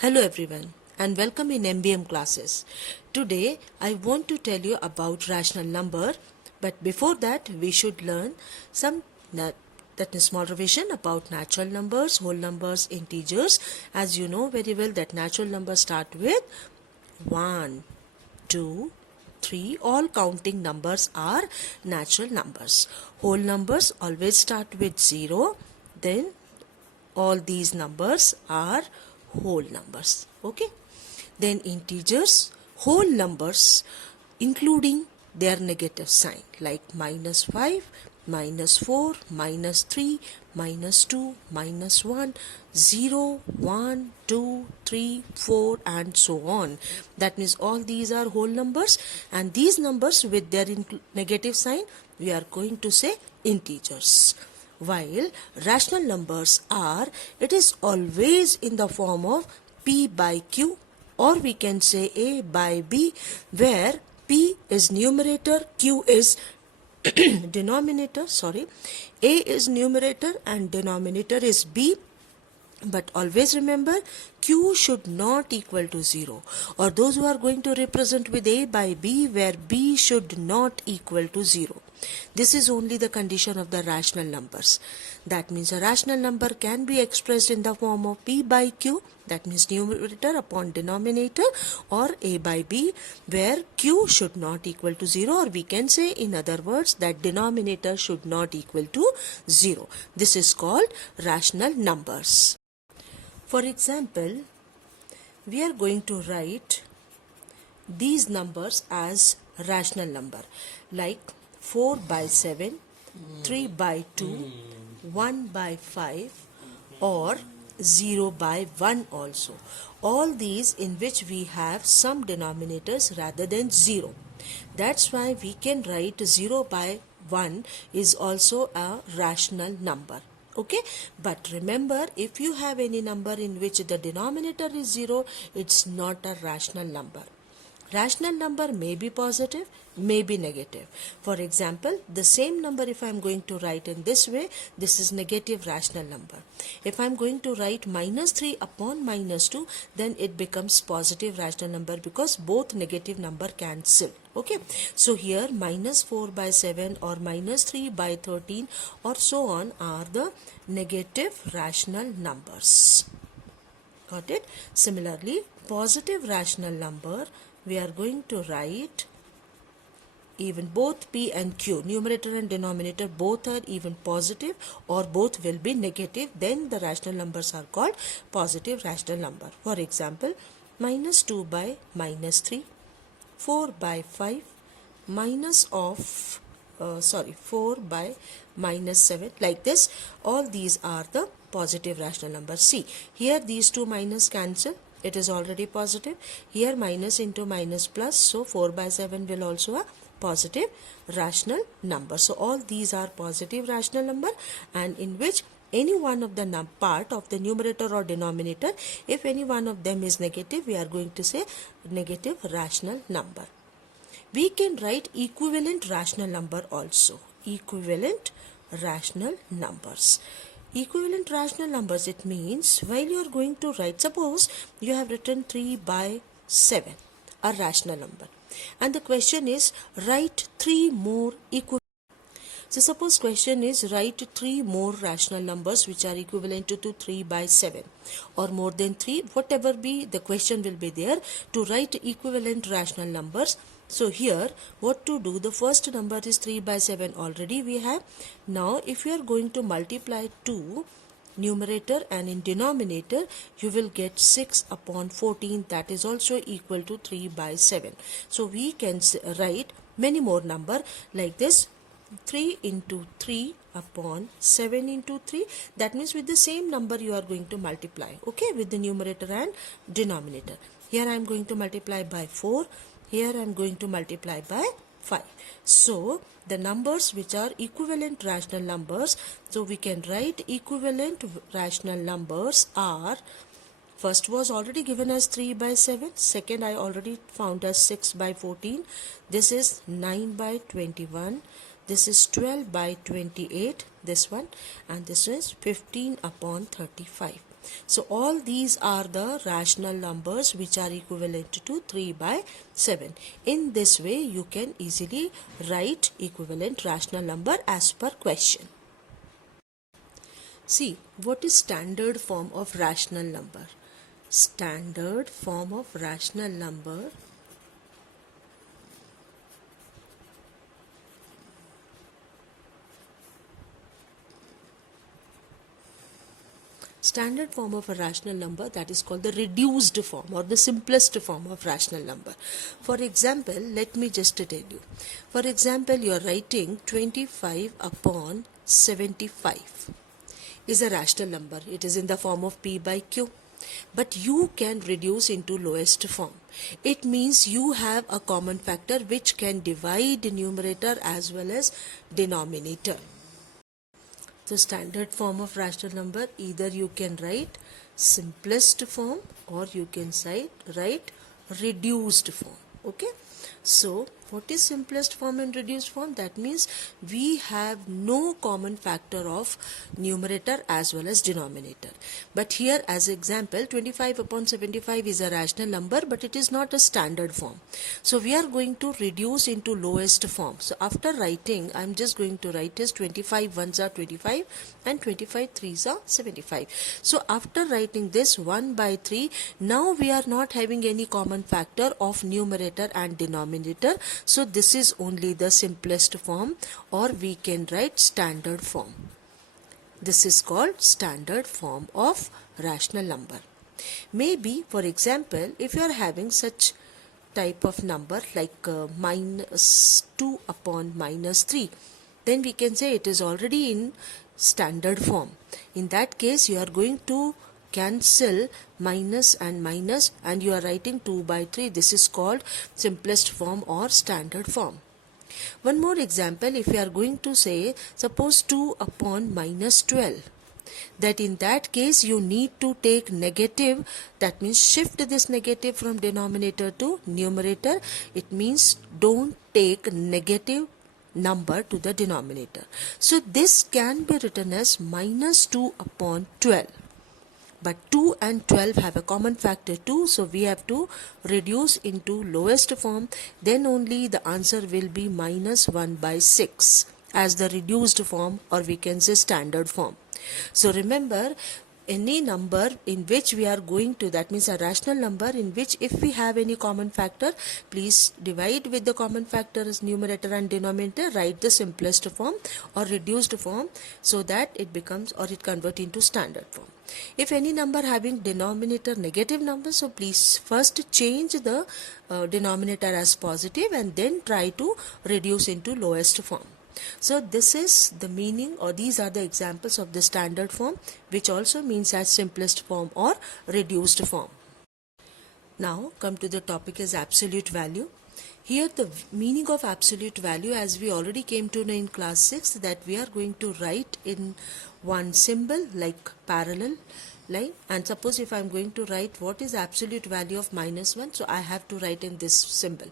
Hello everyone and welcome in MBM classes. Today I want to tell you about rational number, but before that we should learn some that is small revision about natural numbers, whole numbers, integers. As you know very well that natural numbers start with 1, 2, 3. All counting numbers are natural numbers. Whole numbers always start with 0. Then all these numbers are whole numbers. Okay, then integers, whole numbers including their negative sign like -5, -4, -3, -2, -1, 0, 1, 2, 3, 4 and so on. That means all these are whole numbers, and these numbers with their negative sign we are going to say integers. While rational numbers are, it is always in the form of P by Q, or we can say A by B, where P is numerator, Q is denominator, A is numerator and denominator is B. But always remember, Q should not equal to 0, or those who are going to represent with A by B, where B should not equal to 0. This is only the condition of the rational numbers. That means a rational number can be expressed in the form of P by Q, that means numerator upon denominator, or A by B, where Q should not equal to 0, or we can say in other words that denominator should not equal to 0. This is called rational numbers. For example, we are going to write these numbers as rational number, like 4 by 7, 3 by 2, 1 by 5, or 0 by 1 also. All these in which we have some denominators rather than 0. That's why we can write 0 by 1 is also a rational number. Okay, but remember, if you have any number in which the denominator is 0, it's not a rational number. Rational number may be positive, may be negative. For example, the same number, if I am going to write in this way, this is negative rational number. If I am going to write -3 upon -2, then it becomes positive rational number, because both negative number cancel. Okay, so here -4 by 7 or -3 by 13 or so on are the negative rational numbers. Got it? Similarly, positive rational number, we are going to write even both P and Q, numerator and denominator, both are even positive or both will be negative, then the rational numbers are called positive rational number. For example, -2 by -3, 4 by 5, 4 by -7, like this. All these are the positive rational numbers. See, here these two minus cancel, it is already positive. Here minus into minus plus, so 4 by 7 will also a positive rational number. So all these are positive rational number, and in which any one of the part of the numerator or denominator, if any one of them is negative, we are going to say negative rational number. We can write equivalent rational number also. Equivalent rational numbers. Equivalent rational numbers, it means while you are going to write, suppose you have written 3 by 7, a rational number, and the question is write 3 more equivalent. So suppose question is write 3 more rational numbers which are equivalent to 3 by 7 or more than 3, whatever be the question will be there to write equivalent rational numbers. So here what to do, the first number is 3 by 7 already we have. Now if you are going to multiply 2 numerator and in denominator, you will get 6 upon 14, that is also equal to 3 by 7. So we can write many more number like this, 3 into 3 upon 7 into 3, that means with the same number you are going to multiply, okay, with the numerator and denominator. Here I am going to multiply by 4, here I am going to multiply by 5. So the numbers which are equivalent rational numbers, so we can write equivalent rational numbers are, first was already given as 3 by 7, second I already found as 6 by 14, this is 9 by 21, this is 12 by 28, this one, and this is 15 upon 35. So all these are the rational numbers which are equivalent to 3 by 7. In this way you can easily write equivalent rational number as per question. See, what is standard form of rational number? Standard form of rational number standard form of a rational number, that is called the reduced form or the simplest form of rational number. For example, let me just tell you. For example, you are writing 25 upon 75 is a rational number. It is in the form of P by Q. But you can reduce into lowest form. It means you have a common factor which can divide numerator as well as denominator. The standard form of rational number, either you can write simplest form or you can write reduced form. Okay, so what is simplest form and reduced form? That means we have no common factor of numerator as well as denominator. But here as example, 25 upon 75 is a rational number, but it is not a standard form. So we are going to reduce into lowest form. So after writing, I am just going to write as 25 ones are 25 and 25 threes are 75. So after writing this 1 by 3, now we are not having any common factor of numerator and denominator. So this is only the simplest form, or we can write standard form. This is called standard form of rational number. Maybe, for example, if you are having such type of number like minus 2 upon minus 3, then we can say it is already in standard form. In that case, you are going to cancel minus and you are writing 2 by 3. This is called simplest form or standard form. One more example, if you are going to say suppose 2 upon minus 12, that in that case you need to take negative, that means shift this negative from denominator to numerator. It means don't take negative number to the denominator. So this can be written as minus 2 upon 12. But 2 and 12 have a common factor 2, so we have to reduce into lowest form. Then only the answer will be minus 1 by 6 as the reduced form, or we can say standard form. So remember, any number in which we are going to, that means a rational number in which if we have any common factor, please divide with the common factor as numerator and denominator, write the simplest form or reduced form so that it becomes or it converts into standard form. If any number having denominator negative number, so please first change the denominator as positive and then try to reduce into lowest form. So this is the meaning, or these are the examples of the standard form, which also means as simplest form or reduced form. Now come to the topic as absolute value. Here the meaning of absolute value, as we already came to know in class 6, that we are going to write in one symbol like parallel line. And suppose if I am going to write what is absolute value of minus 1, so I have to write in this symbol.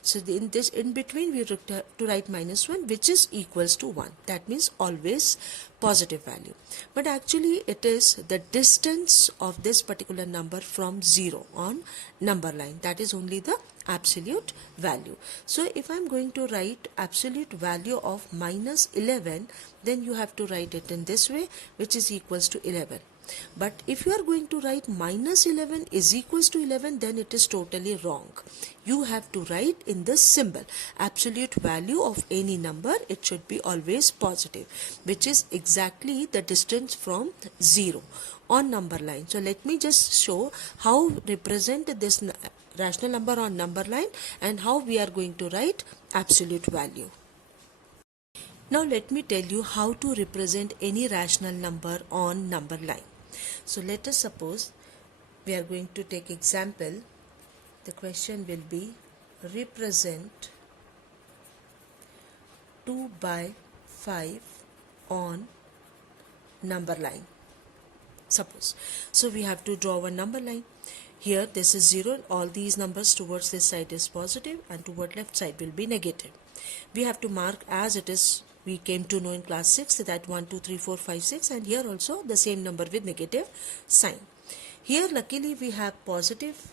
So in between we have to write minus 1, which is equals to 1. That means always positive value. But actually it is the distance of this particular number from 0 on number line. That is only the absolute value. So if I am going to write absolute value of minus 11, then you have to write it in this way, which is equals to 11. But if you are going to write minus 11 is equals to 11, then it is totally wrong. You have to write in this symbol absolute value of any number. It should be always positive, which is exactly the distance from 0 on number line. So let me just show how represent this rational number on number line and how we are going to write absolute value. Now let me tell you how to represent any rational number on number line. So let us suppose we are going to take example. The question will be represent 2 by 5 on number line. Suppose. So we have to draw one number line. Here this is 0. All these numbers towards this side is positive and toward left side will be negative. We have to mark as it is we came to know in class 6 that 1, 2, 3, 4, 5, 6, and here also the same number with negative sign. Here luckily we have positive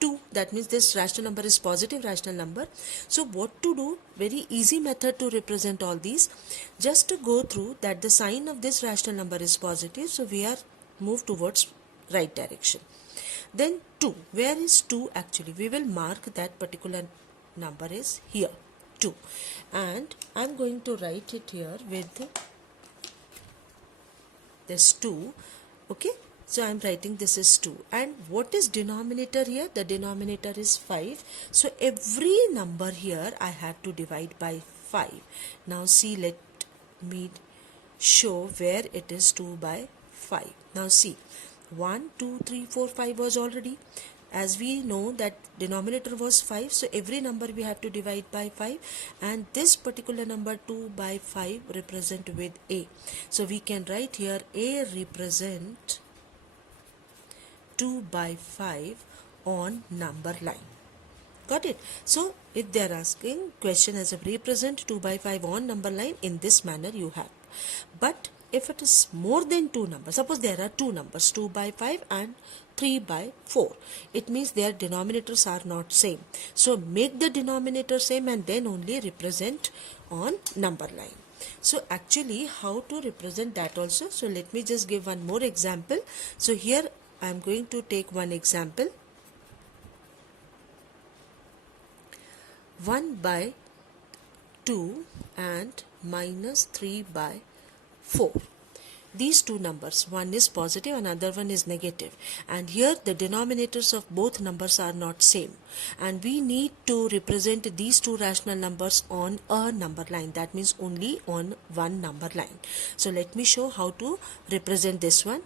2, that means this rational number is positive rational number. So what to do? Very easy method to represent all these. Just to go through that the sign of this rational number is positive, so we are moved towards right direction. Then 2, where is 2 actually? We will mark that particular number is here 2, and I am going to write it here with this 2. Okay, so I am writing this is 2, and what is denominator here? The denominator is 5, so every number here I have to divide by 5. Now see, let me show where it is 2 by 5. Now see, 1, 2, 3, 4, 5 was already, as we know that denominator was 5, so every number we have to divide by 5, and this particular number 2 by 5 represent with A. So we can write here A represent 2 by 5 on number line. Got it? So if they are asking question as a represent 2 by 5 on number line, in this manner you have. But if it is more than 2 numbers, suppose there are 2 numbers 2 by 5 and 3 by 4, it means their denominators are not same. So make the denominator same and then only represent on number line. So actually how to represent that also? So let me just give one more example. So here I am going to take one example. 1 by 2 and minus 3 by 4. These two numbers, one is positive, another one is negative, and here the denominators of both numbers are not same, and we need to represent these two rational numbers on a number line, that means only on one number line. So let me show how to represent this one.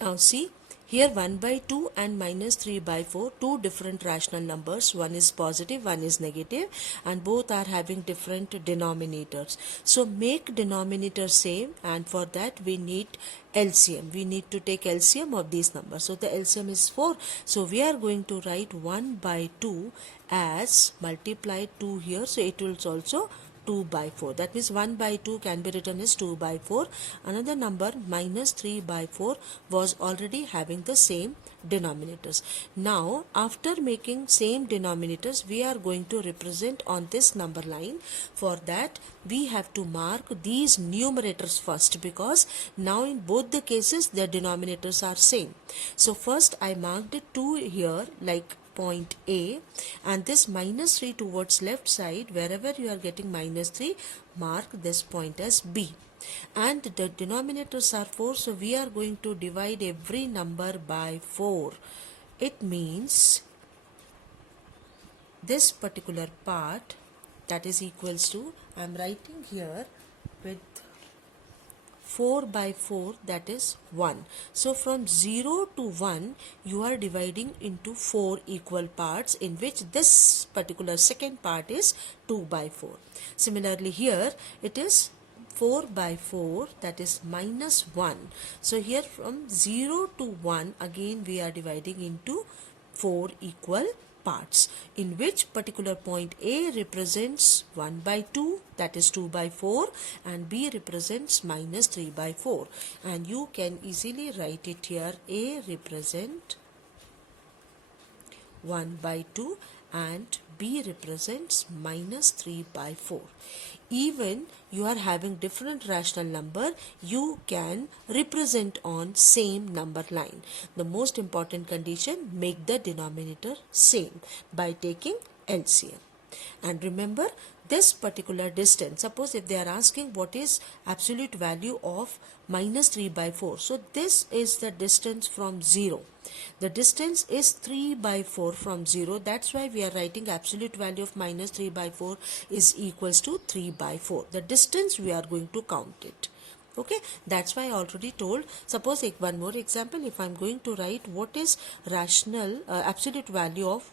Now see, here 1 by 2 and minus 3 by 4, two different rational numbers, one is positive, one is negative, and both are having different denominators. So make denominator same, and for that we need LCM. We need to take LCM of these numbers. So the LCM is 4. So we are going to write 1 by 2 as multiply 2 here. So it will also 2 by 4. That means 1 by 2 can be written as 2 by 4. Another number minus 3 by 4 was already having the same denominators. Now after making same denominators, we are going to represent on this number line. For that we have to mark these numerators first, because now in both the cases the denominators are same. So first I marked 2 here like point A, and this minus 3 towards left side, wherever you are getting minus 3, mark this point as B. And the denominators are 4, so we are going to divide every number by 4. It means this particular part, that is equals to, I am writing here with 4 by 4, that is 1. So from 0 to 1 you are dividing into 4 equal parts, in which this particular second part is 2 by 4. Similarly here it is 4 by 4, that is minus 1. So here from 0 to 1 again we are dividing into 4 equal parts, in which particular point A represents 1 by 2, that is 2 by 4, and B represents minus 3 by 4, and you can easily write it here. A represent 1 by 2 and B represents minus 3 by 4. Even you are having different rational number, you can represent on same number line. The most important condition, make the denominator same by taking LCM. And remember this particular distance, suppose if they are asking what is absolute value of minus 3 by 4, so this is the distance from 0. The distance is 3 by 4 from 0. That's why we are writing absolute value of minus 3 by 4 is equals to 3 by 4. The distance we are going to count it. Okay, that's why I already told. Suppose take one more example. If I am going to write what is rational absolute value of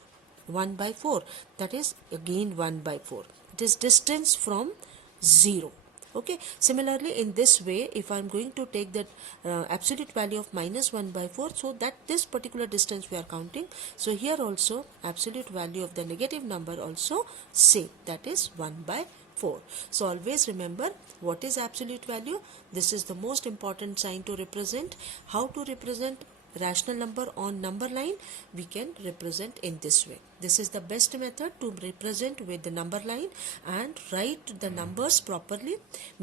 1 by 4, that is again 1 by 4. It is distance from 0. Okay, similarly in this way, if I am going to take the absolute value of minus 1 by 4, so that this particular distance we are counting. So here also absolute value of the negative number also same, that is 1 by 4. So always remember what is absolute value. This is the most important sign to represent. How to represent rational number on number line? We can represent in this way. This is the best method to represent with the number line, and write the numbers properly.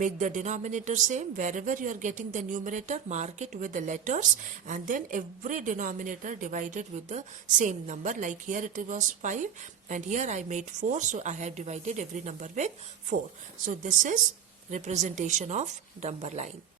Make the denominator same. Wherever you are getting the numerator, mark it with the letters, and then every denominator divided with the same number. Like here it was 5 and here I made 4, so I have divided every number with 4. So this is representation of number line.